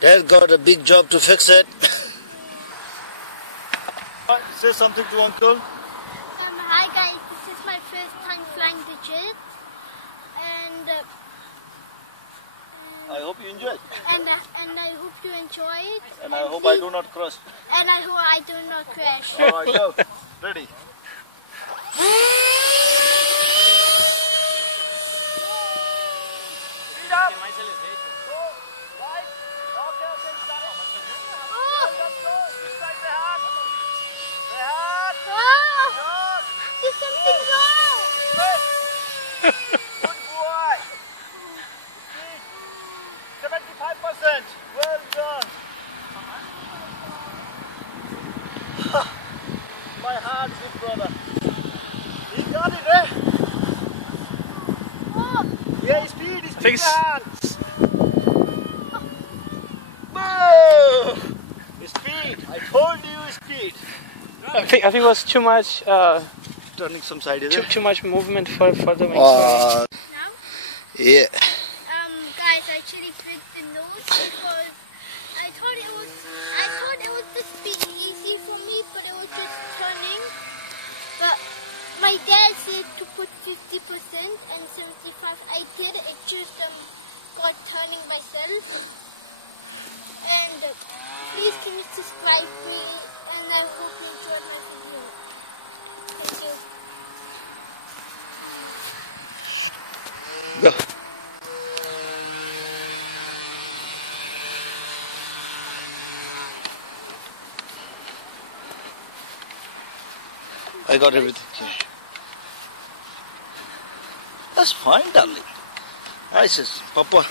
Dad got a big job to fix it. Say something to Uncle. Hi guys, this is my first time flying the jet, and I hope you enjoy it. and I hope you enjoy it. And I hope I do not crash. And I hope I do not crash. Alright, go. Ready. Speed up. There's something wrong. Good boy. 75%. Well done. My heart, good brother. He got it, eh? Oh. Yeah, speed, think hands. Whoa! Speed. I told you speed. I think it was too much Turning some side, is it? too much movement for the wings. Now? Yeah. Guys, I actually clicked the nose because I thought it was just be easy for me, but it was just turning. But my dad said to put 50% and 75. I did it just got turning myself. And please can you subscribe me, and I hope you enjoyed my video. Thank you. Go. I got everything. That's fine, darling. I says, Papa.